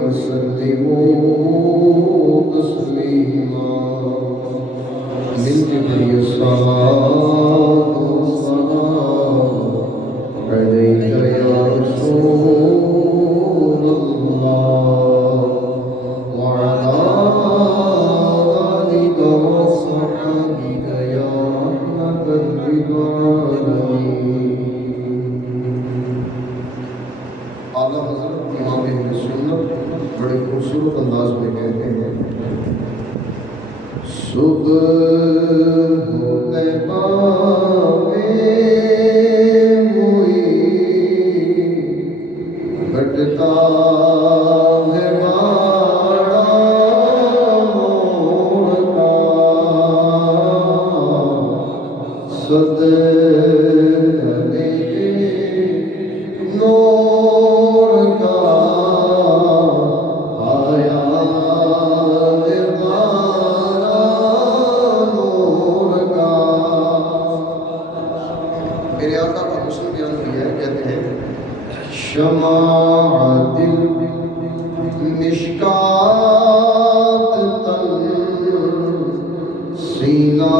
وسلموا تسليما من جبريل الصلاة والسلام عليك يا رسول الله وعلى آلك وصحبك يا رحمة للعالمين. اعلیٰ حضرت امام اہل سنت بڑے خوبصورت انداز میں کہتے ہیں، صبح طیبہ میں ہوئی بٹتا ہے باڑا موڑ کا صدقے نور کا آیا ہمارا نور کا. میرے آقا کا حسن بیان کیا ہے، کہتے ہیں شمع دل مشکات تن سینہ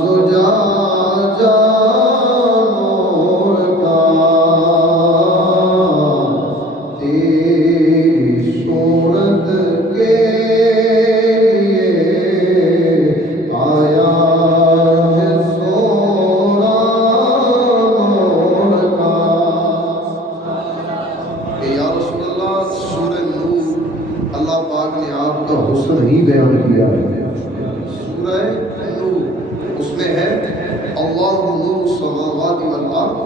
زجاجہ نور کا تیری صورت کے لیے آیا ہے سونا نور کا. کہ یا رسول اللہ سورہ نور اللہ پاک نے آپ کا حسن ہی بیان کیا ہے. سورہ نور اس میں ہے اللہ نور السماوات والارض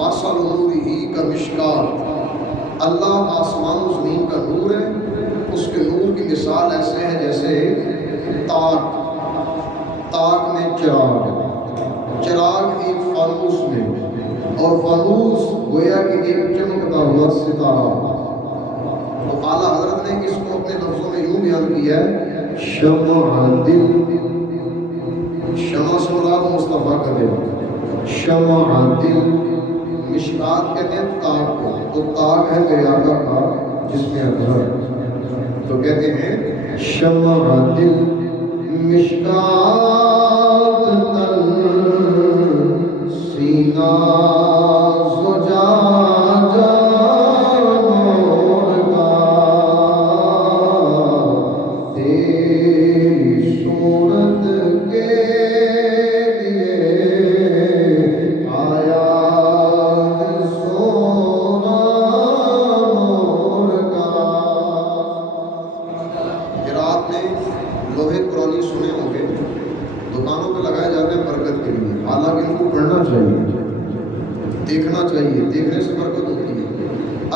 مثل نورہ کمشکات. اللہ آسمان و زمین کا نور ہے، اس کے نور کی مثال ایسے ہے جیسے تاک میں چراغ ایک فانوس میں، اور فانوس گویا کہ ایک چمکتا ہوا ستارہ. تو اعلیٰ حضرت نے اس کو اپنے لفظوں میں یوں بیان کیا ہے شمع دل، شمع سے مراد مصطفیٰ کا دل، شمع دل مشکات کہتے ہیں تاک کو، تو تاک ہے آقا کا جس میں اظہر. تو کہتے ہیں شمع دل مشکات تن سینہ زجاجہ نور کا تیری صورت کے لیے آیا ہے سونا نور کا. رات میں لوہے قرآنی سنے ہوں گے، دکانوں پہ لگائے جاتے ہیں برکت کے لیے، حالانکہ ان کو پڑھنا چاہیے، دیکھنا چاہیے، دیکھنے سے برکت ہوتی ہے.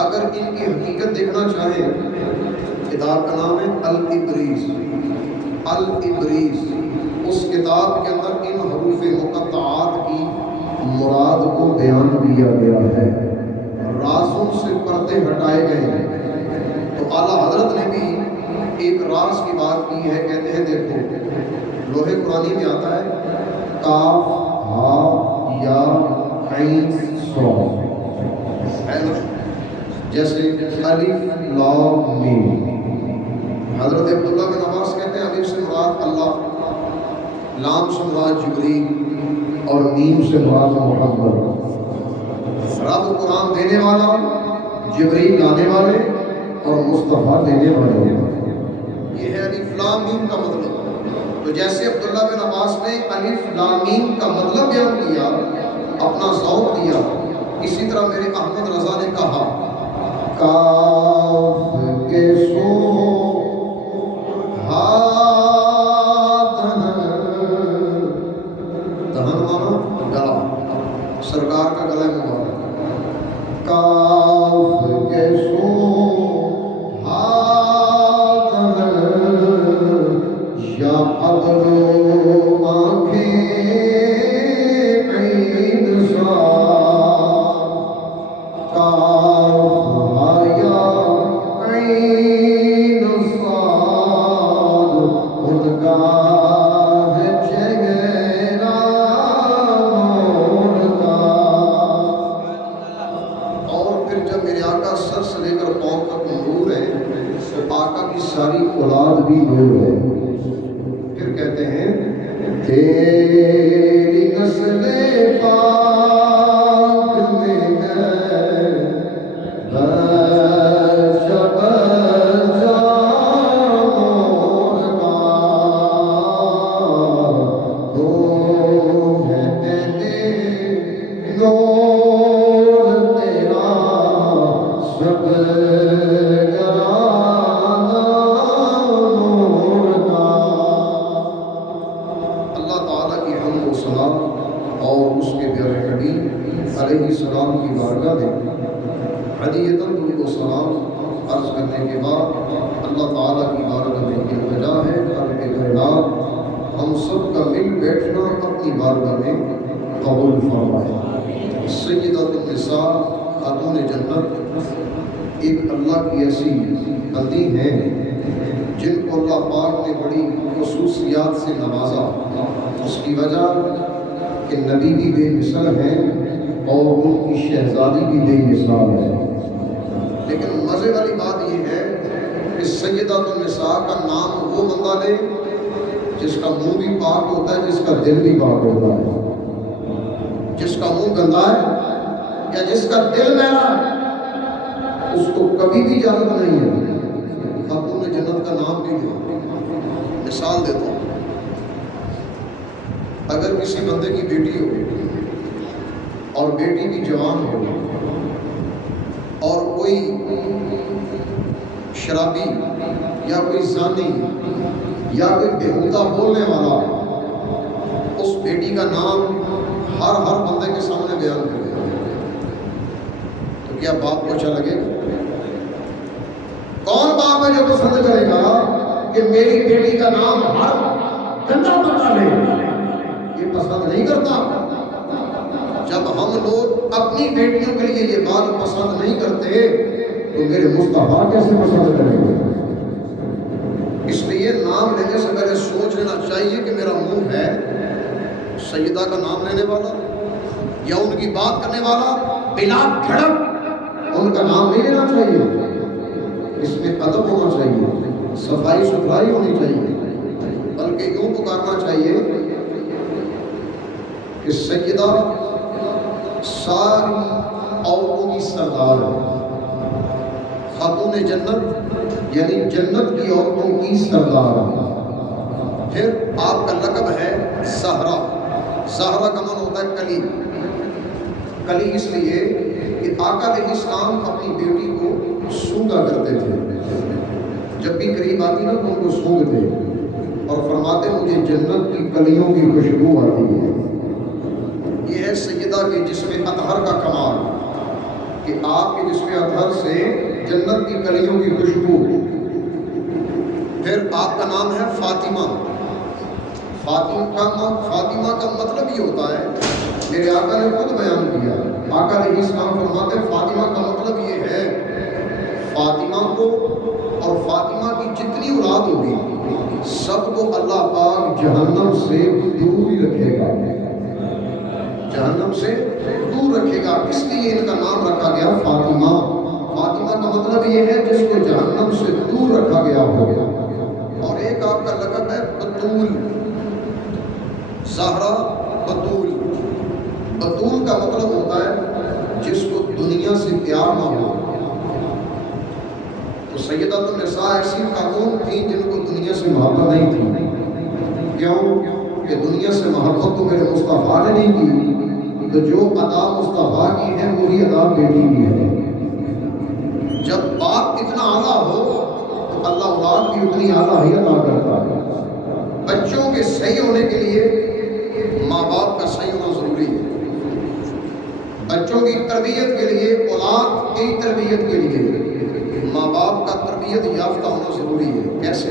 اگر ان کی حقیقت دیکھنا چاہیں، کتاب کا نام ہے الابریز. الابریز اس کتاب کے اندر ان حروف مقطعات کی مراد کو بیان کیا گیا ہے، رازوں سے پردے ہٹائے گئے ہیں. تو اعلیٰ حضرت نے بھی ایک راز کی بات کی ہے. کہتے ہیں دیکھو لوہے قرآنی میں آتا ہے کاف ہا یا عین صاد، جیسے الف لام میم. حضرت عبداللہ بن عباس کہتے ہیں الف سے مراد اللہ، لام سے مراد جبریل، اور میم سے مراد محمد. رب قرآن دینے والا، جبریل لانے والے، اور مصطفیٰ دینے والے. یہ ہے الف لام میم کا مطلب. تو جیسے عبداللہ بن عباس نے الف لام میم کا مطلب بیان کیا، اپنا ذوق دیا، اسی طرح میرے احمد رضا نے کہا کاف کے سو ہا دہن، دہن مانا گلا، سرکار کا گلا مبارک. کاف کے سو ہا دہن یا ابرو آنکھیں عین صاد، کاف آیا آقا کی ساری اولاد بھی نور ہے. پھر کہتے ہیں تیری نسل پاک میں ہے بچہ بچہ نور کا، تو ہے تیرے نور تیرا سب گرانا نور کا. اللہ تعالیٰ کی حمد و ثنا اور اس کے پیارے حبیب علیہ السلام کی بارگاہ میں ہدیۃً درود و سلام عرض کرنے کے بعد اللہ تعالیٰ کی بارگاہ میں التجا ہے خالق کائنات ہم سب کا مل بیٹھنا اپنی بارگاہ میں قبول فرمائے. سیدۃ النساء خاتون جنت ایک اللہ کی ایسی بندی ہیں جن کو اللہ پاک نے بڑی خصوصیات سے نوازا. اس کی وجہ کہ نبی بھی بے مثل ہیں اور ان کی شہزادی بھی بے مثال ہے. لیکن مزے والی بات یہ ہے کہ سیدۃ النساء کا نام وہ بندہ لے جس کا منہ بھی پاک ہوتا ہے، جس کا دل بھی پاک ہوتا ہے. جس کا منہ گندا ہے یا جس کا دل میلا ہے اس کو کبھی بھی اجازت نہیں ہے خاتون جنت کا نام بھی لے. مثال دیتا ہوں، اگر کسی بندے کی بیٹی ہو اور بیٹی بھی جوان ہو اور کوئی شرابی یا کوئی زانی یا کوئی بےہودہ بولنے والا اس بیٹی کا نام ہر بندے کے سامنے بیان کرے تو کیا باپ کو اچھا لگے گا؟ کون باپ ہے جو پسند کرے گا کہ میری بیٹی کا نام ہر گندا بندہ لے؟ یہ پسند نہیں کرتا. جب ہم لوگ اپنی بیٹیوں کے لیے یہ بات پسند نہیں کرتے تو میرے مصطفیٰ کیسے پسند کریں گے؟ اس لیے نام لینے سے پہلے سوچ لینا چاہیے کہ میرا منہ ہے سیدہ کا نام لینے والا یا ان کی بات کرنے والا بلا دھڑک ان کا نام نہیں لینا چاہیے. اس میں ادب ہونا چاہیے، صفائی ستھرائی ہونی چاہیے، بلکہ یوں پکارنا چاہیے کہ سیدہ ساری عورتوں کی سردار ہے، خاتون جنت یعنی جنت کی عورتوں کی سردار ہے. پھر آپ کا لقب ہے زہرا. زہرا کا معنی ہوتا ہے کلی. کلی اس لیے کہ آقا علیہ السلام اپنی بیٹی کو سونگا کرتے تھے. جب بھی قریب آتی نا تو ان کو سونگتے اور فرماتے مجھے جنت کی کلیوں کی خوشبو آتی ہے. یہ ہے سیدہ کے جسم اطہر کا کمال کہ آپ کے جسم اطہر سے جنت کی کلیوں کی خوشبو. پھر آپ کا نام ہے فاطمہ. فاطمہ کا مطلب یہ ہوتا ہے، میرے آقا نے خود بیان کیا. آقا علیہ السلام فرماتے ہیں فاطمہ کا مطلب یہ ہے فاطمہ کو اور فاطمہ کی جتنی اولاد ہوگی سب کو اللہ پاک جہنم سے دور ہی رکھے گا، جہنم سے دور رکھے گا. اس لیے ان کا نام رکھا گیا فاطمہ. فاطمہ کا مطلب یہ ہے جس کو جہنم سے دور رکھا گیا ہو. اور ایک آپ کا لقب ہے بطول. زہرا بطول. بطول کا مطلب ہوتا ہے جس کو دنیا سے پیار نہ ہو. تو سیدۃ النساء ایسی خاتون تھیں جن کو دنیا سے محبت نہیں تھی. کیوں کہ دنیا سے محبت تو میرے مصطفیٰ نے نہیں کی، تو جو عطا مصطفیٰ کی ہے وہی عطا بیٹی کی ہے. جب باپ اتنا اعلیٰ ہو تو اللہ اولاد بھی اتنی اعلیٰ ہی عطا کرتا ہے. بچوں کے صحیح ہونے کے لیے ماں باپ کا صحیح ہونا ضروری ہے. بچوں کی تربیت کے لیے، اولاد کی تربیت کے لیے ماں باپ کا تربیت یافتہ ہونا ضروری ہے. کیسے؟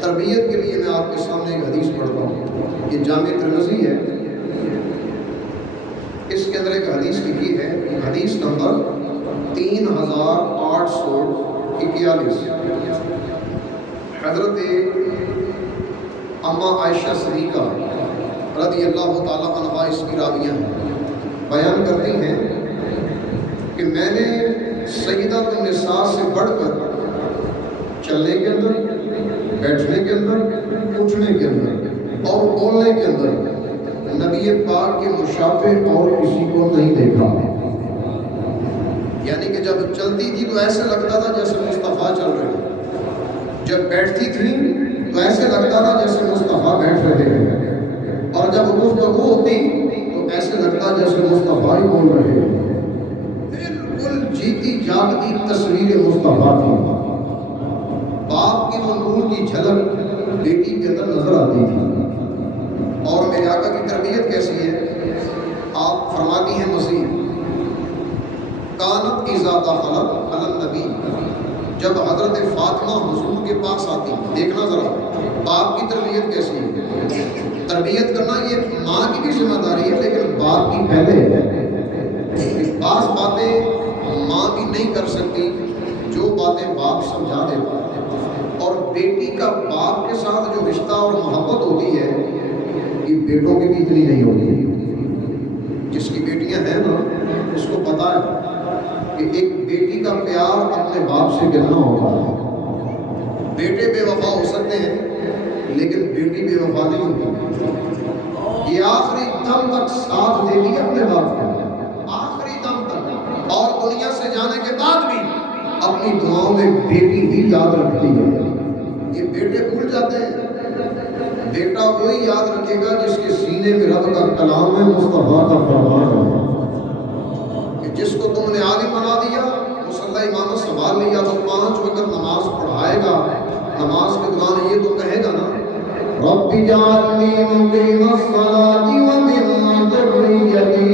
تربیت کے لیے میں آپ کے سامنے ایک حدیث پڑھتا ہوں. یہ جامع ترمذی ہے، اس کے اندر ایک حدیث لکھی ہے، حدیث نمبر 3841. حضرت اماں عائشہ صدیقہ رضی اللہ تعالیٰ عنہا اس کی راویہ ہیں، بیان کرتی ہیں کہ میں نے سیدۃ النساء سے بڑھ کر چلنے کے اندر، بیٹھنے کے اندر، اٹھنے کے اندر اور بولنے کے اندر نبی پاک کے مشابہ اور کسی کو نہیں دیکھا۔ یعنی کہ جب چلتی تھی تو ایسے لگتا تھا جیسے مصطفیٰ چل رہے ہیں، جب بیٹھتی تھی تو ایسے لگتا تھا جیسے مصطفیٰ بیٹھ رہے ہیں، اور جب گفتگو ہوتی تو ایسے لگتا جیسے مصطفیٰ ہی بول رہے ہیں۔ بالکل جیتی جاگتی تصویر مصطفیٰ تھی۔ باپ کی وہ نور کی جھلک بیٹی کے اندر نظر آتی تھی۔ اور میرے آقا کی تربیت کیسی ہے؟ آپ فرماتی ہیں مزید کانت کی ذات خلق علی النبی، جب حضرت فاطمہ حضور کے پاس آتی، دیکھنا ذرا باپ کی تربیت کیسی ہے۔ تربیت کرنا یہ ماں کی بھی ذمہ داری ہے، لیکن باپ کی پہلے ہے۔ بعض باتیں ماں بھی نہیں کر سکتی جو باتیں باپ سمجھا دیتا ہے، اور بیٹی کا باپ کے ساتھ جو رشتہ اور محبت ہوتی ہے یہ بیٹوں کی بھی اتنی نہیں ہوتی۔ جس کی بیٹیاں ہیں نا اس کو پتا ہے کہ ایک بیٹی کا پیار اپنے باپ سے کتنا ہوتا ہے۔ بیٹے بے وفا ہو سکتے ہیں لیکن بیٹی بے وفا نہیں ہوتی۔ یہ آخری دم تک ساتھ دے گی اپنے باپ کا، آخری دم تک، اور دنیا سے جانے کے بعد بھی اپنی دعاؤں میں بیٹی ہی یاد رکھتی ہے۔ یہ بیٹے بھول جاتے ہیں۔ بیٹا وہی یاد رکھے گا جس کے سینے میں رب کا کلام ہے، مصطفیٰ کا فرمان ہے۔ کہ جس کو تم نے عالم بنا دیا، مصلی امامت سنبھال لیا، تو 5 وقت نماز پڑھائے گا، نماز کے دوران یہ تو کہے گا نا رب اجعلنی مقیم الصلاۃ ومن ذریتی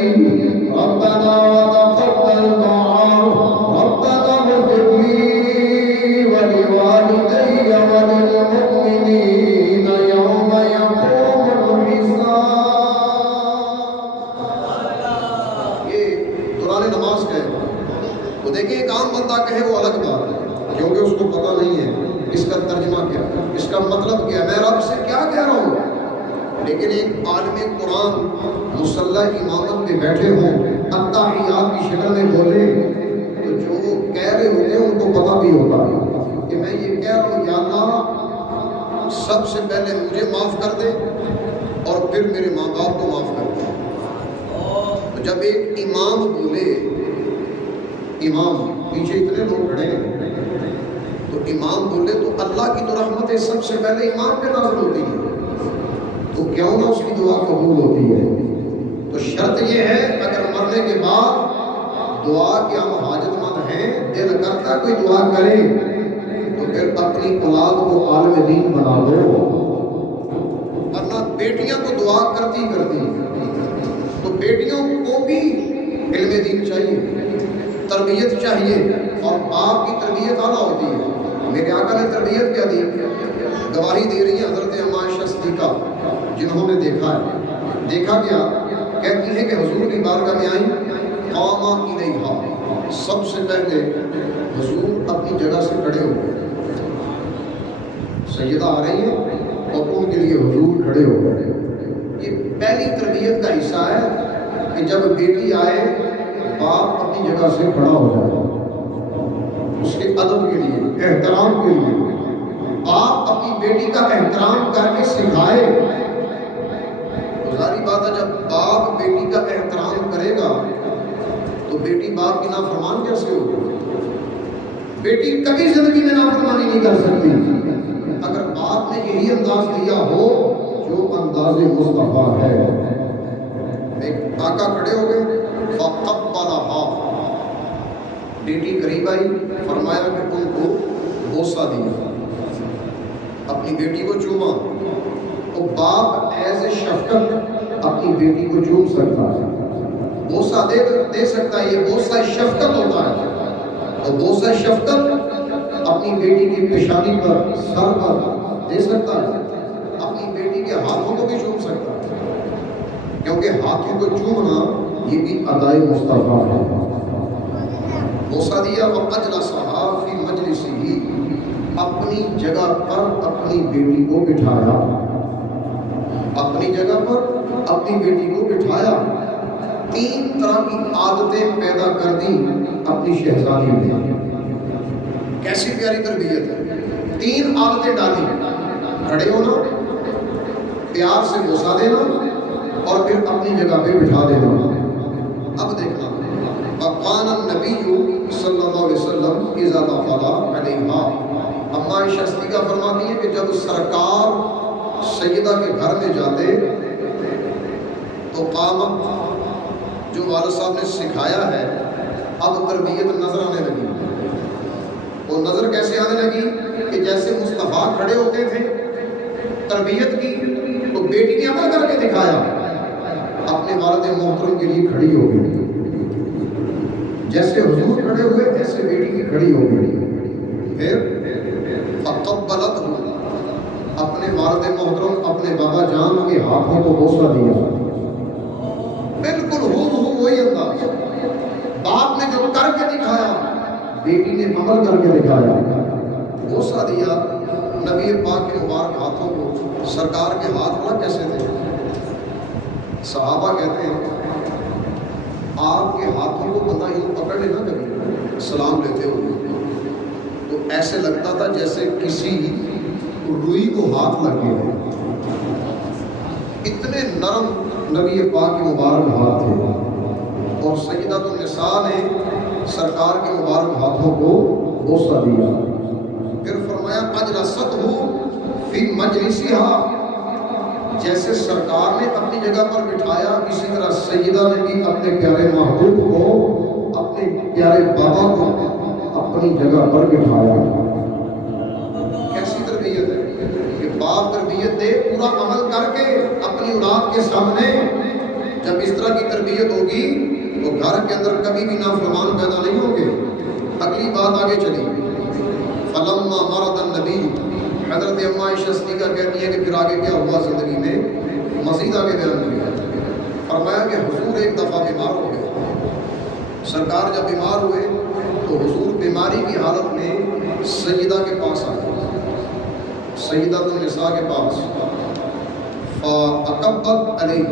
ربنا وتقبل دعاء ربنا اغفر لی ولوالدی وللمؤمنین یوم یقوم الحساب۔ یہ دوران نماز کہے تو دیکھیں ایک عام بندہ کہے وہ الگ بات ہے، کیونکہ اس کو پتہ نہیں ہے اس کا ترجمہ کیا، اس کا مطلب کیا، میں رب سے کیا کہہ رہا ہوں۔ لیکن ایک عالم قرآن مصلی امامت پہ بیٹھے ہوں، التحیات کی شکل میں بولے، تو جو وہ کہہ رہے ہوتے ہیں ان کو پتہ بھی ہوتا ہے کہ میں یہ کہہ رہا ہوں یا اللہ سب سے پہلے مجھے معاف کر دے اور پھر میرے ماں باپ کو معاف کر دے۔ تو جب ایک امام بولے، امام پیچھے اتنے لوگ کھڑے ہیں، تو امام بولے تو اللہ کی تو رحمتیں سب سے پہلے امام پہ نازل ہوتی ہے، تو کیوں نہ اس کی دعا قبول ہوتی ہے۔ تو شرط یہ ہے اگر مرنے کے بعد دعا کے ہم حاجت مند ہیں، دل کرتا کوئی دعا کرے تو پھر اپنی اولاد کو عالم دین بنا دو، ورنہ بیٹیاں تو دعا کرتی تو بیٹیوں کو بھی علم دین چاہیے، تربیت چاہیے، اور باپ کی تربیت اعلیٰ ہوتی ہے۔ میرے آقا نے تربیت کیا دی؟ گواہی دے رہی ہیں حضرت اما عائشہ صدیقہ، جنہوں نے دیکھا ہے۔ دیکھا کیا؟ کہتی ہیں کہ حضور کی بارگاہ میں آئیں، قام الیہا، سب سے پہلے حضور اپنی جگہ سے کھڑے ہو گئے، سیدہ آ رہی ہے اور ان کے لیے حضور کھڑے ہو گئے۔ یہ پہلی تربیت کا حصہ ہے کہ جب بیٹی آئے باپ اپنی جگہ سے کھڑا ہو جائے، اس کے ادب کے لیے، احترام کے لیے۔ باپ اپنی بیٹی کا احترام کر کے سکھائے۔ ظاہری بات ہے جب باپ بیٹی کا احترام کرے گا تو بیٹی باپ کی نافرمان کیسے ہوگی؟ بیٹی کبھی زندگی میں نافرمانی نہیں کر سکتی اگر باپ نے یہی انداز دیا ہو جو انداز مصطفیٰ ہے۔ ایک آقا کھڑے ہو گئے، فَقَبَّلَهَا، بیٹی قریب آئی، فرمایا کہ ان کو بوسہ دیا، اپنی بیٹی کو چوما۔ تو باپ ایسے شفقت اپنی بیٹی کو چوم سکتا ہے، بوسہ دے سکتا ہے، یہ بوسہ شفقت ہوتا ہے۔ اور بوسہ شفقت اپنی بیٹی کی پیشانی پر، سر پر دے سکتا ہے، اپنی بیٹی کے ہاتھوں کو بھی چوم سکتا ہے، کیونکہ ہاتھوں کو چومنا یہ بھی ادائے مصطفیٰ ہے۔ بوسہ دیا، وَأَجْلَسَهَا فِي مَجْلِسِهِ، اپنی جگہ پر اپنی بیٹی کو بٹھایا، اپنی جگہ پر اپنی بیٹی کو بٹھایا۔ 3 طرح کی عادتیں پیدا کر دی اپنی شہزادی نے۔ کیسی پیاری تربیت ہے۔ 3 عادتیں ڈالی، کھڑے ہونا، پیار سے بوسہ دینا اور پھر اپنی جگہ پہ بٹھا دینا۔ اب دیکھنا، وقان النبی صلی اللہ علیہ وسلم اذا دخل علیہا، اما عائشہ صدیقہ فرماتی ہیں کہ جب سرکار سیدہ کے گھر میں جاتے تو قامت، جو والد صاحب نے سکھایا ہے اب تربیت نظر آنے لگی۔ وہ نظر کیسے آنے لگی کہ جیسے مصطفیٰ کھڑے ہوتے تھے تربیت کی تو بیٹی نے عمل کر کے دکھایا، اپنے والد محترم کے لیے کھڑی ہو گئی، جیسے حضور کھڑے ہوئے ایسے بیٹی کی کھڑی ہو گئی۔ پھر فقبلت، اپنے والد محترم اپنے بابا جان کے ہاتھوں کو بوسہ دیا، بالکل وہی انداز باپ نے جو کر کے دکھایا بیٹی نے عمل کر کے دکھایا، بوسہ دیا۔ نبی پاک کے مبارک ہاتھوں کو، سرکار کے ہاتھ بڑا کیسے تھے؟ صحابہ کہتے ہیں آپ کے ہاتھوں کو بندہ یوں پکڑ لینا کبھی سلام لیتے ہوئے تو ایسے لگتا تھا جیسے کسی روئی کو ہاتھ لگ گیا، اتنے نرم نبی پاک کے مبارک ہاتھ تھے۔ اور سیدۃ النساء نے سرکار کے مبارک ہاتھوں کو بوسہ دیا۔ پھر فرمایا اجلستہ فی مجلسہا، جیسے سرکار نے اپنی جگہ پر بٹھایا اسی طرح سیدہ نے بھی اپنے پیارے محبوب کو، اپنے پیارے بابا کو اپنی جگہ پر بٹھایا۔ کیسی تربیت ہے کہ باپ تربیت دے پورا عمل کر کے اپنی اولاد کے سامنے۔ جب اس طرح کی تربیت ہوگی تو گھر کے اندر کبھی بھی نافرمان پیدا نہیں ہوں گے۔ اگلی بات آگے چلی، فلما مرض النبی، حضرت اما عائشہ صدیقہ کہتی ہے کہ پھر آگے کیا ہوا زندگی میں، مزید آگے بیان کیا، فرمایا کہ حضور ایک دفعہ بیمار ہو گئے۔ سرکار جب بیمار ہوئے تو حضور بیماری کی حالت میں سیدہ کے پاس آئے، سیدۃ النساء کے پاس، فاقبت علیہ،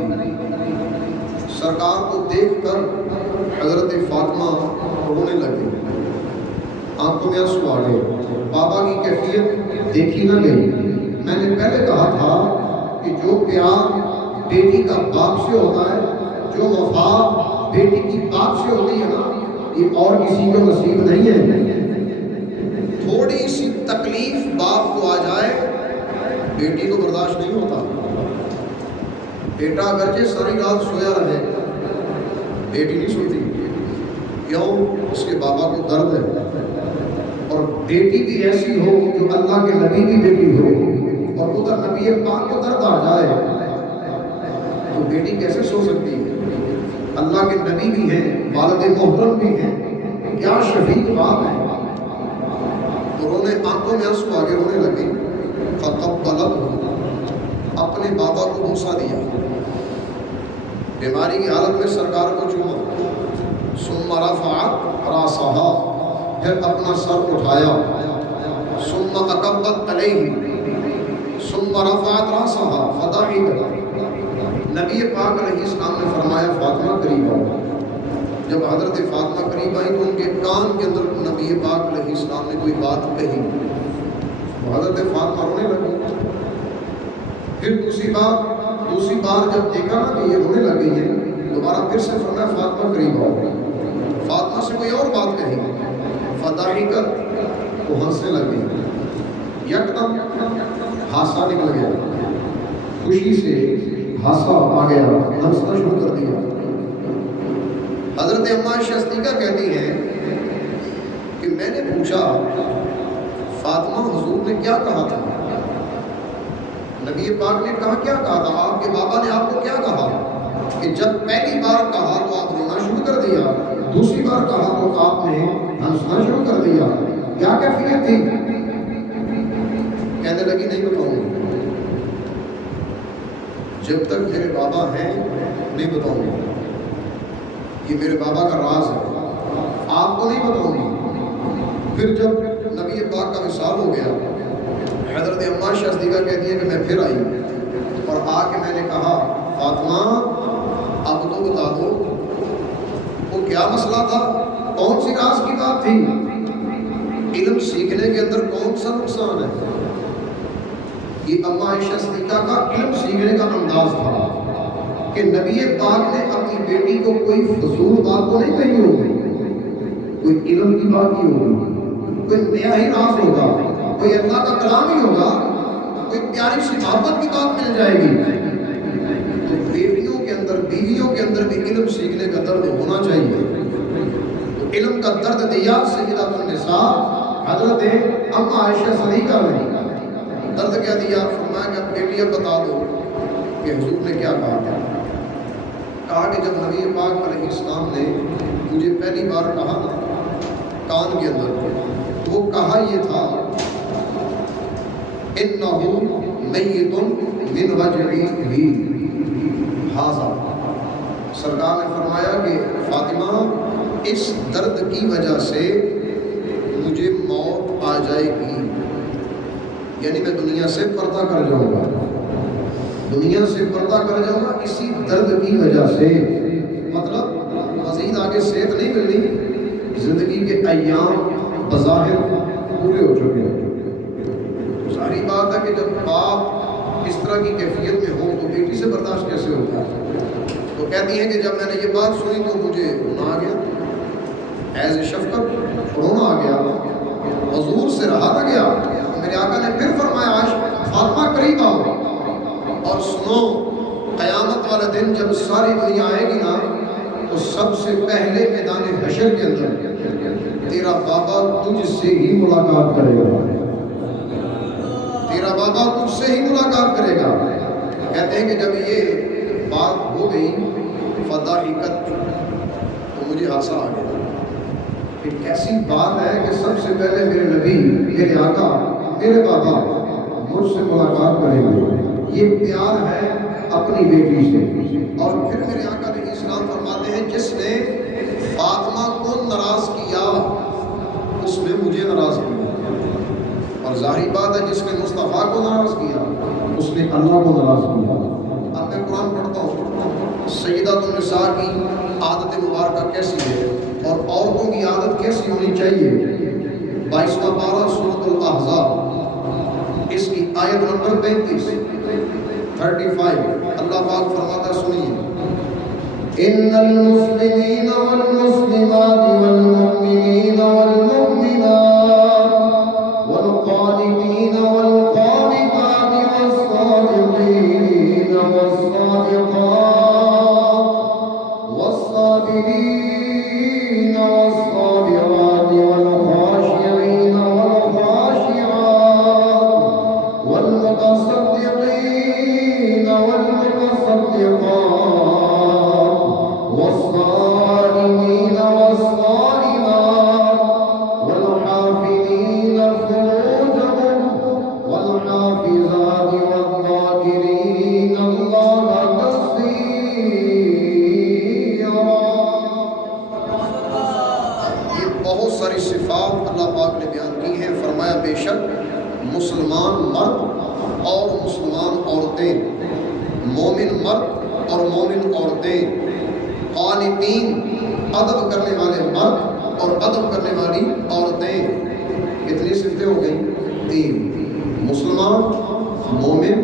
سرکار کو دیکھ کر حضرت فاطمہ رونے لگی، آنکھوں میں آنسو آ گئے۔ بابا کی کیفیت دیکھی نہ گئی۔ میں نے پہلے کہا تھا کہ جو پیار بیٹی کا باپ سے ہوتا ہے، جو وفا بیٹی کی باپ سے ہوتی ہے نا، یہ اور کسی کو نصیب نہیں ہے۔ تھوڑی سی تکلیف باپ کو آ جائے بیٹی کو برداشت نہیں ہوتا۔ بیٹا اگرچہ ساری رات سویا رہے بیٹی نہیں سوتی، کیوں؟ اس کے بابا کو درد ہے۔ اور بیٹی بھی ایسی ہو جو اللہ کے نبی کی بیٹی ہو اور ادھر نبی پاک کو درد آ جائے تو بیٹی کیسے سو سکتی ہے؟ اللہ کے نبی بھی ہیں، والد محترم بھی ہیں، کیا شفیق باپ ہے۔ تو انہوں نے آنکھوں میں آنسو آگے ہونے لگے، فقبلت، اپنے بابا کو بوسہ دیا، بیماری کی حالت میں سرکار کو چوما، ثم رفعت راسها، پھر اپنا سر اٹھایا، ثم اقبت علیہ، ثم رفعت راسها فضحكت۔ نبی پاک علیہ السلام نے فرمایا فاطمہ قریب آؤ۔ جب حضرت فاطمہ قریب آئی تو ان کے کان کے اندر نبی پاک علیہ السلام نے کوئی بات کہی، حضرت فاطمہ رونے لگی۔ پھر دوسری بار جب دیکھا نا کہ یہ رونے لگ گئی ہے، دوبارہ پھر سے فرمایا فاطمہ قریب آؤ۔ فاطمہ سے کوئی اور بات کہی، فضحكت، وہ ہنسنے لگ گئی، یکدم ہاسا نکل گیا، خوشی سے ہاسا آ گیا، ہنسنا شروع کر دیا۔ حضرت اما عائشہ صدیقہ کہتی ہیں کہ میں نے پوچھا فاطمہ حضور نے کیا کہا تھا؟ نبی پاک نے کیا کہا تھا؟ آپ کے بابا نے آپ کو کیا کہا؟ کہ جب پہلی بار کہا تو آپ رونا شروع کر دیا، دوسری بار کہا تو آپ نے ہنسنا شروع کر دیا، کیا کیفیت تھی؟ کہنے لگی نہیں بتاؤں گی، جب تک میرے بابا ہیں نہیں بتاؤں گی، یہ میرے بابا کا راز ہے، آپ کو نہیں بتاؤں گی۔ پھر جب نبی پاک کا وصال ہو گیا، حضرت اما عائشہ صدیقہ کہتی ہے کہ میں پھر آئی اور آ کے میں نے کہا فاطمہ اب تو بتا دو وہ کیا مسئلہ تھا، کون سی راز کی بات تھی؟ علم سیکھنے کے اندر کون سا نقصان ہے؟ یہ اما عائشہ صدیقہ کا علم سیکھنے کا انداز تھا کہ نبی پاک نے اپنی بیٹی کو کوئی فضول بات تو نہیں کہی ہوگی، کوئی علم کی بات کی ہوگی، کوئی نیا ہی راز ہوگا، کوئی اللہ کا کلام ہی ہوگا، کوئی پیاری سی محبت کی بات مل جائے گی۔ تو بیٹیوں کے اندر، بیویوں کے اندر بھی علم سیکھنے کا درد ہونا چاہیے۔ تو علم کا درد دیا سیدۃ النساء حضرت اما عائشہ صدیقہ نے۔ درد کیا دیا؟ فرمایا کہ بیٹی اب بتا دو کہ حضور نے کیا کہا تھا۔ کہا کہ جب نبی پاک علیہ السلام نے مجھے پہلی بار کہا نا کان کے اندر، تو وہ کہا یہ تھا اِنَّهُ مَيِّتٌ مِّنْ وَجْعِهِ هَذَا۔ سرکار نے فرمایا کہ فاطمہ اس درد کی وجہ سے مجھے موت آ جائے گی، یعنی میں دنیا سے پردہ کر جاؤں گا، دنیا سے پردہ کر جاؤں گا اسی درد کی وجہ سے۔ مطلب مزید آگے صحت نہیں ملنی، زندگی کے ایام بظاہر پورے ہو چکے ہیں۔ ساری بات ہے کہ جب باپ اس طرح کی کیفیت میں ہو تو بیٹی سے برداشت کیسے ہوتا ہے؟ تو کہتی ہیں کہ جب میں نے یہ بات سنی تو مجھے رونا آ گیا، ایز اے شفقت رونا آ گیا، حضور سے رہا نہ گیا۔ میرے آقا نے پھر فرمایا عائشہ فاطمہ قریب آؤ اور سنو، قیامت والے دن جب ساری دنیا آئے گی نا تو سب سے پہلے میدان حشر کے اندر تیرا بابا تجھ سے ہی ملاقات کرے گا، تیرا بابا تجھ سے ہی ملاقات کرے گا۔ کہتے ہیں کہ جب یہ بات ہو گئی فضاحکت، تو مجھے ہنسا آ گیا کہ کیسی بات ہے کہ سب سے پہلے میرے نبی، میرے آقا، میرے بابا مجھ سے ملاقات کریں گے۔ یہ پیار ہے اپنی بیٹی سے۔ اور پھر میرے آقا علیہ السلام فرماتے ہیں جس نے فاطمہ کو ناراض کیا اس نے مجھے ناراض کیا، اور ظاہری بات ہے جس نے مصطفیٰ کو ناراض کیا اس نے اللہ کو ناراض کیا۔ اب میں قرآن پڑھتا ہوں، سیدۃ النساء کی عادت مبارکہ کیسی ہے اور عورتوں کی عادت کیسی ہونی چاہیے۔ 22واں پارہ سورۃ الاحزاب، اس کی آیت نمبر 35 اللہ پاک فرماتا سنیے، ان المسلمین والمسلمات والمؤمنین والمؤمنات والقانتین والقانتات والصادقین والصادقات والصابرین والصابرات والخاشعین والخاشعات والمتصدقین والمتصدقات والصائمین والصائمات والحافظین فروجهم والحافظات والذاکرین اللہ کثیرا۔ یہ بہت ساری صفات اللہ پاک نے بیان کی ہیں۔ فرمایا بے شک مسلمان مرد اور مسلمان عورتیں، مومن مرد اور مومن عورتیں، قانتین ادب کرنے والے مرد اور ادب کرنے والی عورتیں۔ کتنی صفتیں ہو گئیں؟ 3، مسلمان، مومن،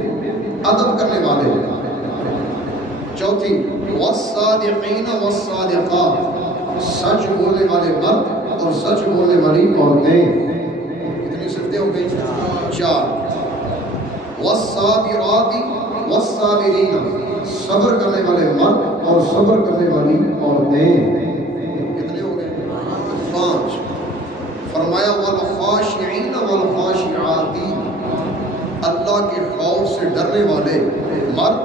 ادب کرنے والے۔ چوتھی والصادقین والصادقات، سچ بولنے والے مرد اور سچ بولنے والی عورتیں۔ کتنی صفتیں ہو گئی؟ 4۔ والصابرات والصابرین، صبر کرنے والے مرد اور صبر کرنے والی عورتیں۔ کتنے ہو گئے؟ 5۔ فرمایا والخاشعین والخاشعات، اللہ کے خوف سے ڈرنے والے مرد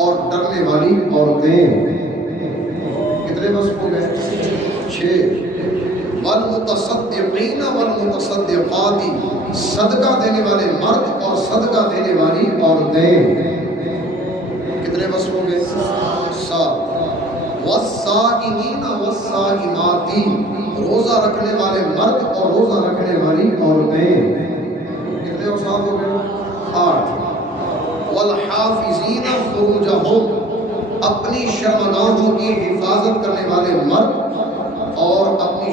اور ڈرنے والی عورتیں۔ کتنے وصف ہو گئے؟ 6۔ والمتصدقین والمتصدقات، صدقہ دینے والے مرد اور صدقہ دینے والی عورتیں۔ کتنے وصف ہو گئے؟ 7۔ والصائمین والصائمات، روزہ رکھنے والے مرد اور روزہ رکھنے والی عورتیں۔ کتنے اوصاف ہو گئے؟ 8۔ والحافظین فروجہم، اپنی شرمگاہوں کی حفاظت کرنے والے مرد اور اپنی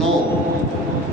9।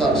10।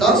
10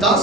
10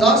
10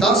10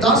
10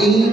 3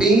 3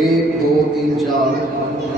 1 2 3 4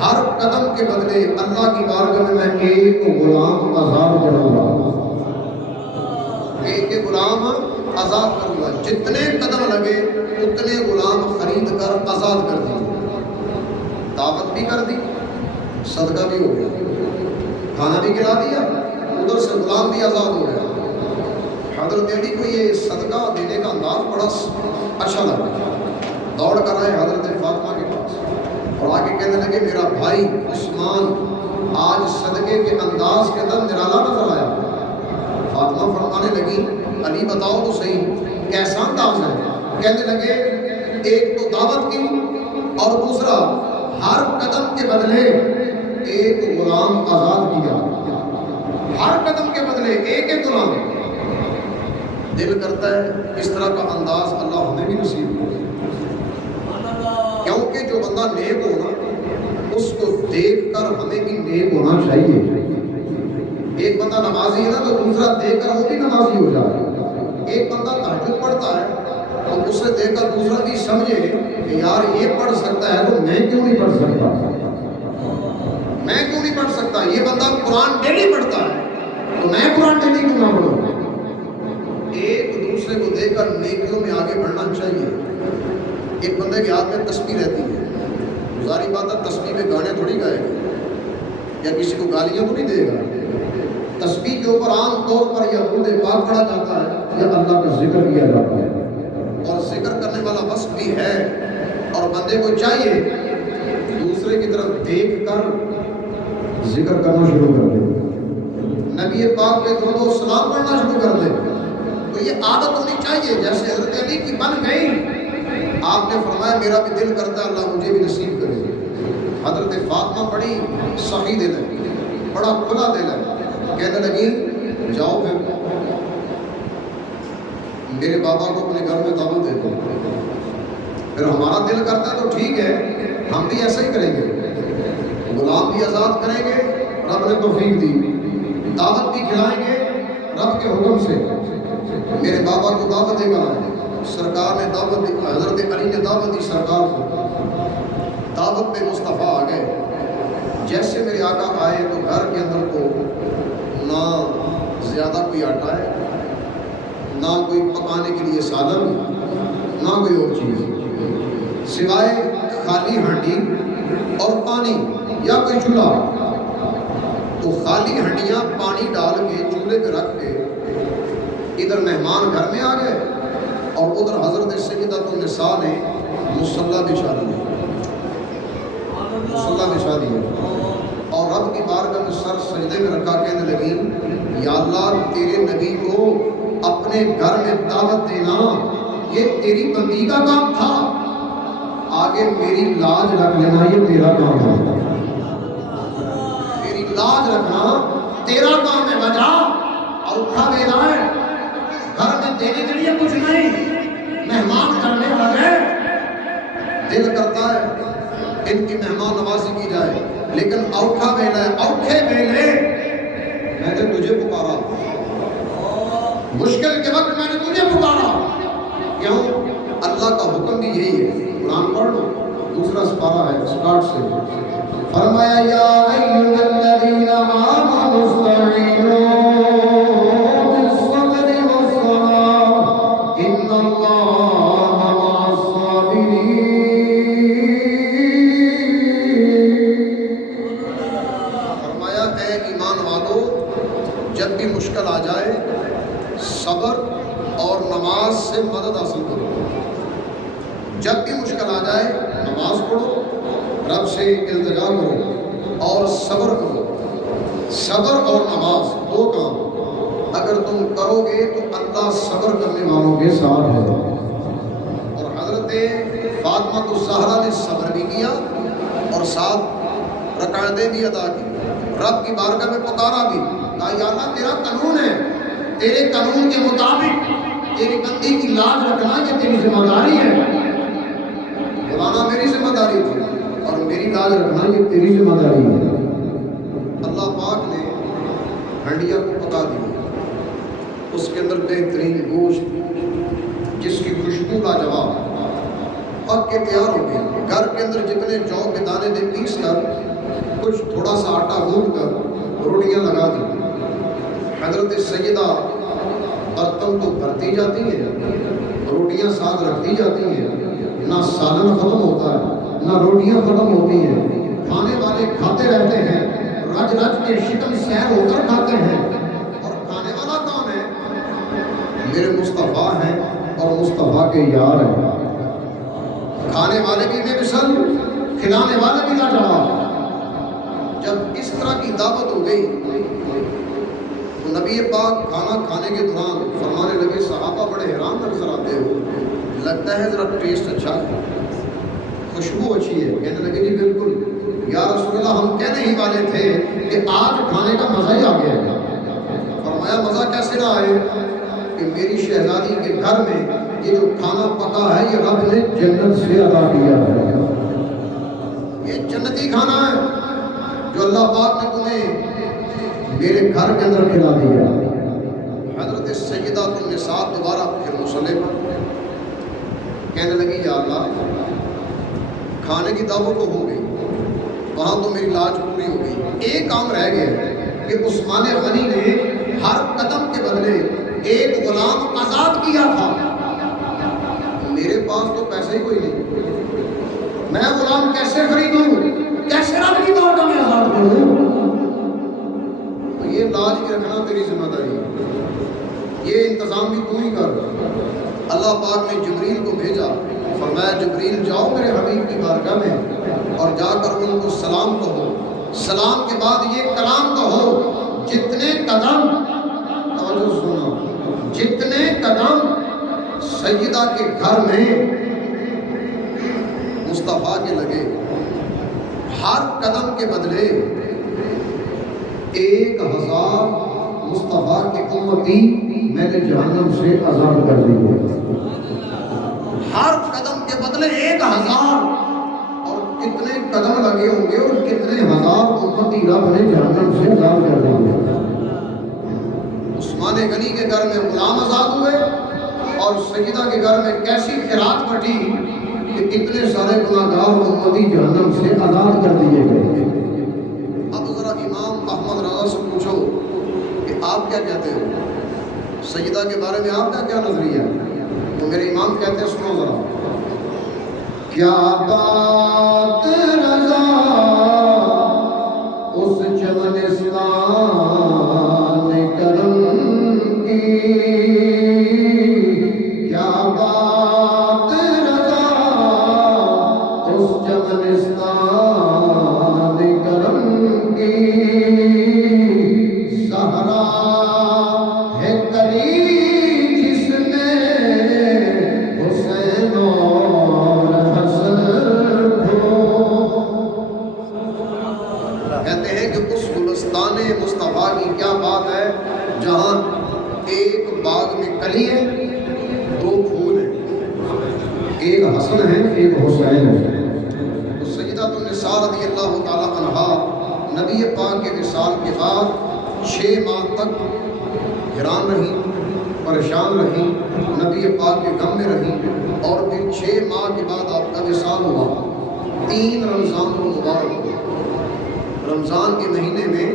ہر قدم کے بدلے اللہ کی بارگاہ میں ایک غلام آزاد کروں گا، ایک غلام آزاد کروں گا، جتنے قدم لگے اتنے غلام خرید کر آزاد کر دی، دعوت بھی کر دی، صدقہ بھی ہو گیا، کھانا بھی کھلا دیا، ادھر سے غلام بھی آزاد ہو گیا۔ حضرت علی کو یہ صدقہ دینے کا انداز بڑا اچھا لگا، دوڑ کر آئے حضرت فاطمہ کے پاس اور آگے کہنے لگے میرا بھائی عثمان آج صدقے کے انداز کے اندر نرالا نظر آیا۔ فاطمہ فرمانے لگی علی بتاؤ تو صحیح کیسا انداز ہے؟ کہنے لگے ایک تو دعوت کی اور دوسرا ہر قدم کے بدلے ایک غلام آزاد کیا، ہر قدم کے بدلے ایک ایک غلام۔ دل کرتا ہے اس طرح کا انداز اللہ ہمیں بھی نصیب کرے، کیونکہ جو بندہ نیک ہونا اس کو دیکھ کر ہمیں بھی نیک ہونا چاہیے۔ ایک بندہ نمازی ہے نا تو دوسرا دیکھ کر وہ بھی نمازی ہو جائے، ایک بندہ تہجد پڑھتا ہے تو اسے دیکھ کر دوسرا بھی سمجھے کہ یار یہ پڑھ سکتا ہے تو میں کیوں نہیں پڑھ سکتا، میں کیوں نہیں پڑھ سکتا، یہ بندہ قرآن ڈیلی پڑھتا ہے تو میں قرآن ڈیلی کیوں نہ پڑھوں۔ ایک دوسرے کو دیکھ کر نیکیوں میں آگے بڑھنا چاہیے۔ ایک بندے کے ہاتھ میں تسبیح رہتی ہے، ظاہری بات ہے تسبیح میں گانے تھوڑی گائے گا یا کسی کو گالیاں تو نہیں دے گا، تسبیح کے اوپر عام طور پر یا درود پاک پڑھا جاتا ہے یا اللہ کا ذکر کیا جاتا ہے، اور ذکر کرنے والا وصف بھی ہے، اور بندے کو چاہیے دوسرے کی طرف دیکھ کر ذکر کرنا شروع کر دے، نبی پاک پہ درود و سلام پڑھنا شروع کر دے۔ تو یہ عادت ہونی چاہیے جیسے حضرت علی کی بن گئی۔ آپ نے فرمایا میرا بھی دل کرتا ہے اللہ مجھے بھی نصیب کرے۔ حضرت فاطمہ بڑی صحیح دل ہے، بڑا کھلا دل ہے، کہنے لگی جاؤ پھر میرے بابا کو اپنے گھر میں دعوت دے دو۔ پھر ہمارا دل کرتا ہے تو ٹھیک ہے ہم بھی ایسا ہی کریں گے، غلام بھی آزاد کریں گے، رب نے توفیق دی، دعوت بھی کھلائیں گے رب کے حکم سے۔ میرے بابا کو دعوت دے کر آئے، سرکار نے دعوت دی، حضرت علی نے دعوت دی سرکار کو، دعوت پہ مصطفیٰ آ گئے۔ جیسے میرے آقا آئے تو گھر کے اندر تو نہ زیادہ کوئی آٹا ہے، نہ کوئی پکانے کے لیے سالن، نہ کوئی اور چیز، سوائے خالی ہانڈی اور پانی یا کوئی چولہا۔ تو خالی ہنڈیاں پانی ڈال کے چولہے پہ رکھ کے ادھر مہمان گھر میں آ گئے اور ادھر حضرت سیدۃ النساء نے مصلی بچھا دیا، مصلی بچھا دیا اور رب کی بارگاہ میں سر سجدے میں رکھا، کہنے لگی یا اللہ تیرے نبی کو اپنے گھر میں دعوت دینا یہ تیری بندی کا کام تھا، آگے میری لاج رکھ لینا یہ تیرا کام ہے، میری لاج رکھنا تیرا کام ہے۔ بجا اور اٹھا دینا ہے، گھر میں دینے کے لیے کچھ نہیں، مہمان کرنے لگے، دل کرتا ہے ان کی مہمان نوازی کی جائے، لیکن اوکھا ویلا ہے، اوکھے ویلے میں نے تجھے پکارا، مشکل کے وقت میں نے تجھے پکارا، کیوں؟ اللہ کا حکم بھی یہی ہے۔ قرآن پڑھ لو، دوسرا سپارہ ہے اسٹارٹ سے، فرمایا یا ایھا الذین آمنوا استعینوا بالصبر والصلاۃ ان اللہ مع الصابرین۔ فرمایا اے ایمان والو جب بھی مشکل آ جائے صبر اور نماز سے مدد حاصل کرو، جب بھی مشکل آ جائے نماز پڑھو، رب سے التجا کرو اور صبر کرو۔ صبر اور نماز دو کام اگر تم کرو گے تو اللہ صبر کرنے والوں کے ساتھ ہے۔ اور حضرت فاطمہ الزہرا نے صبر بھی کیا اور ساتھ رکعتیں بھی ادا کی، رب کی بارگاہ میں پکارا بھی، کہا یا اللہ تیرا قانون ہے، تیرے قانون کے مطابق تیری بندی کی لاج رکھنا یہ تیری ذمہ داری ہے، بلانا میری ذمہ داری تھی اور میری لاج رکھنا یہ تیری ذمہ داری ہے۔ اللہ پاک نے ہنڈیا کو پکا دیا، اس کے اندر بہترین گوشت جس کی خوشبو لاجواب، پک کے تیار ہو گئی. گھر کے اندر جتنے جو کے دانے تھے پیس کر کچھ تھوڑا سا آٹا گوندھ کر روٹیاں لگا دی. حضرت سیدہ برتن تو بھرتی جاتی ہیں, روٹیاں ساتھ رکھتی جاتی ہیں, نہ سالن ختم ہوتا ہے نہ روٹیاں ختم ہوتی ہیں. کھانے والے کھاتے رہتے ہیں, رج رج کے شکم سیر ہو کر کھاتے ہیں. اور کھانے والا کون ہے؟ میرے مصطفیٰ ہیں اور مصطفیٰ کے یار ہیں. کھانے والے بھی بے مثل, کھلانے والے بھی لاجواب. جب اس طرح کی دعوت ہو گئی تو نبی پاک کھانا کھانے کے دوران فرمانے لگے, صحابہ بڑے حیران نظر آتے ہو, لگتا ہے ذرا ٹیسٹ اچھا ہے, خوشبو اچھی ہے. کہنے لگے جی بالکل یا رسول اللہ, ہم کہنے ہی والے تھے کہ آج کھانے کا مزہ ہی آ گیا ہے. فرمایا مزہ کیسے نہ آئے کہ میری شہزادی کے گھر میں یہ جو کھانا پکا ہے یہ رب نے جنت سے عطا کیا ہے. یہ جنتی کھانا ہے جو اللہ پاک نے تمہیں میرے گھر کے اندر کھلا دیا. حضرت سیدہ النساء دوبارہ پھر مصلی پر کہنے لگی یا اللہ, کھانے کی دعوت تو ہو گئی, وہاں تو میری لاج پوری ہو گئی, ایک کام رہ گیا کہ عثمان غنی نے ہر قدم کے بدلے ایک غلام آزاد کیا تھا. میرے پاس تو پیسے ہی کوئی نہیں, میں غلام کیسے خریدوں, کیسے رب کی طاقت میں آزاد کروں؟ تو یہ لاج بھی رکھنا تیری ذمہ داری ہے, یہ انتظام بھی تو ہی کر. اللہ پاک نے جبریل کو بھیجا, فرمایا جبریل جاؤ میرے حبیب کی بارگاہ میں اور جا کر ان کو سلام کہو. سلام کے بعد یہ کلام کہو, جتنے قدم, توجہ سنو, جتنے قدم سیدہ کے گھر میں مصطفیٰ کے لگے, ہر قدم کے بدلے 1000 مصطفیٰ کے امتی میں نے جہنم سے آزاد کر دی. ہر قدم کے بدلے 1000, اور کتنے قدم لگے ہوں گے اور کتنے ہزار امتی رب نے جہنم سے آزاد کر دی. عثمان غنی کے گھر میں غلام آزاد ہوئے اور سیدہ کے گھر میں کیسی خیرات بٹی کہ اتنے سارے گناہگار امتی جہنم سے آزاد کر دیے گئے. اب ذرا امام احمد رضا سے پوچھو کہ آپ کیا کہتے ہو, سیدہ کے بارے میں آپ کا کیا نظریہ ہے؟ تو میرے امام کہتے ہیں سنو ذرا, کیا بات رضا اس چمنستان کرم کی, کیا بات رضا اس چمنستان کرم کی, سہرا ہے کلی جس میں حسین اور حسن ہو. کہتے ہیں کہ اس گلستان مصطفیٰ کی کیا بات ہے جہاں ایک باغ میں کلی ہے, 2 پھول ہیں, ایک حسن ہے ایک حسین ہے. تو سیدہ النساء رضی اللہ تعالی عنہا نبی پاک کے وصال کے بعد 6 ماہ تک حیران رہی, پریشان رہی, نبی پاک کے غم میں رہی, اور پھر 6 ماہ کے بعد آپ کا وصال ہوا. 3 رمضان المبارک, رمضان کے مہینے میں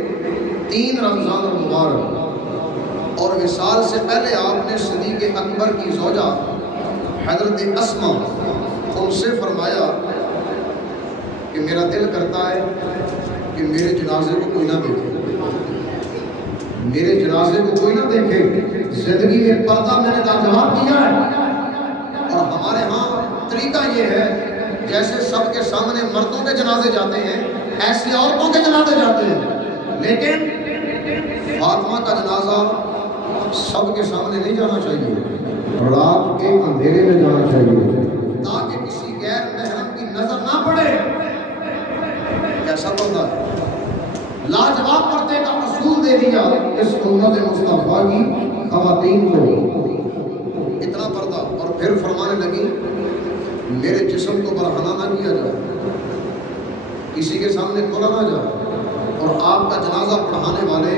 3 رمضان المبارک, اور وصال سے پہلے آپ نے صدیق اکبر کی زوجہ حضرت اسماء ان سے فرمایا کہ میرا دل کرتا ہے کہ میرے جنازے کو کوئی نہ دیکھے, میرے جنازے کو کوئی نہ دیکھے. زندگی میں پردہ میں نے لاجواب کیا ہے, اور ہمارے ہاں طریقہ یہ ہے جیسے سب کے سامنے مردوں کے جنازے جاتے ہیں ایسے عورتوں کے جنازے جاتے ہیں, لیکن فاطمہ کا جنازہ سب کے سامنے نہیں جانا چاہیے, رات کے اندھیرے میں جانا چاہیے تاکہ کسی غیر محرم کی نظر نہ پڑے. کیسا پردہ ہے, لاجواب پردے کا اصول دے دیا اس امت مصطفیٰ کی خواتین کو, اتنا پردہ. اور پھر فرمانے لگی میرے جسم کو برہنہ نہ کیا جائے, کسی کے سامنے کھولا نہ جائے, اور آپ کا جنازہ پڑھانے والے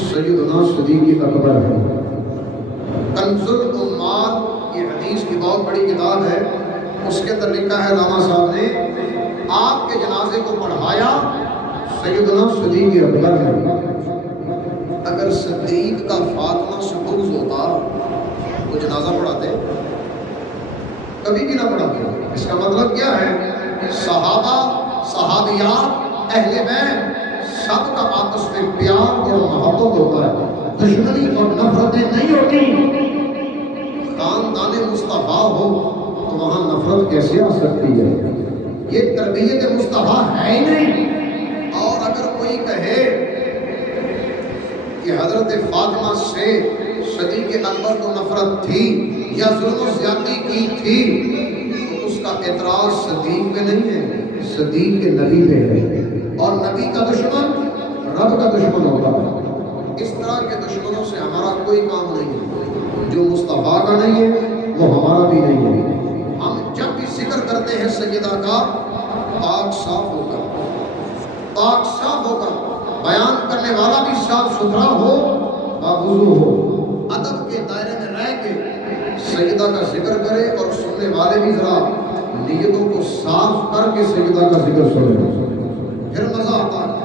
سیدنا صدیق اکبر ہے. کنز العمال یہ حدیث کی بہت بڑی کتاب ہے, اس کے اندر لکھا ہے علامہ صاحب نے، آپ کے جنازے کو پڑھایا سیدنا صدیق اکبر نے۔ اگر صدیق کا فاطمہ شبوز ہوتا وہ جنازہ پڑھاتے؟ کبھی بھی نہ پڑھاتے۔ اس کا مطلب کیا ہے؟ صحابہ، صحابیات، اہل بیت سب کا آپس میں پیار اور محبت ہوتا ہے، دشمنی اور نفرتیں نہیں ہوتی۔ خاندان مصطفیٰ ہو تو وہاں نفرت کیسے آ سکتی ہے؟ یہ تربیت مصطفیٰ ہے ہی نہیں۔ اور اگر کوئی کہے کہ حضرت فاطمہ سے صدیق اکبر کو نفرت تھی یا ظلم و زیادتی کی تھی تو اس کا اعتراض صدیق پہ نہیں ہے، صدیق کے نبی پہ ہے۔ اور نبی کا دشمن رب کا دشمن ہوتا ہے۔ اس طرح کے دشمنوں سے ہمارا کوئی کام نہیں ہے۔ جو مصطفیٰ کا نہیں ہے وہ ہمارا بھی نہیں ہے۔ ہم جب بھی ذکر کرتے ہیں سیدہ کا، پاک صاف ہو کر، پاک صاف ہو کر، بیان کرنے والا بھی صاف ستھرا ہو، باوضو ہو، ادب کے دائرے میں رہ کے سیدہ کا ذکر کرے، اور سننے والے بھی ذرا نیتوں کو صاف کر کے سیدہ کا ذکر سنے، پھر مزہ آتا ہے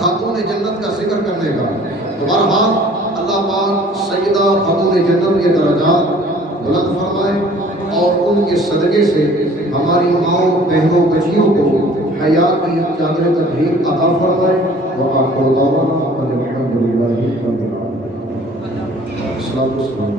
خاتون جنت کا ذکر کرنے کا۔ بہرحال اللہ پاک سیدہ خاتون جنت کے درجات بلند فرمائے اور ان کے صدقے سے ہماری ماؤں، بہنوں، بچیوں کو حیا کی چادر تطہیر عطا فرمائے۔ وآخر دعوانا الحمد للہ رب العالمین۔ السلام علیکم۔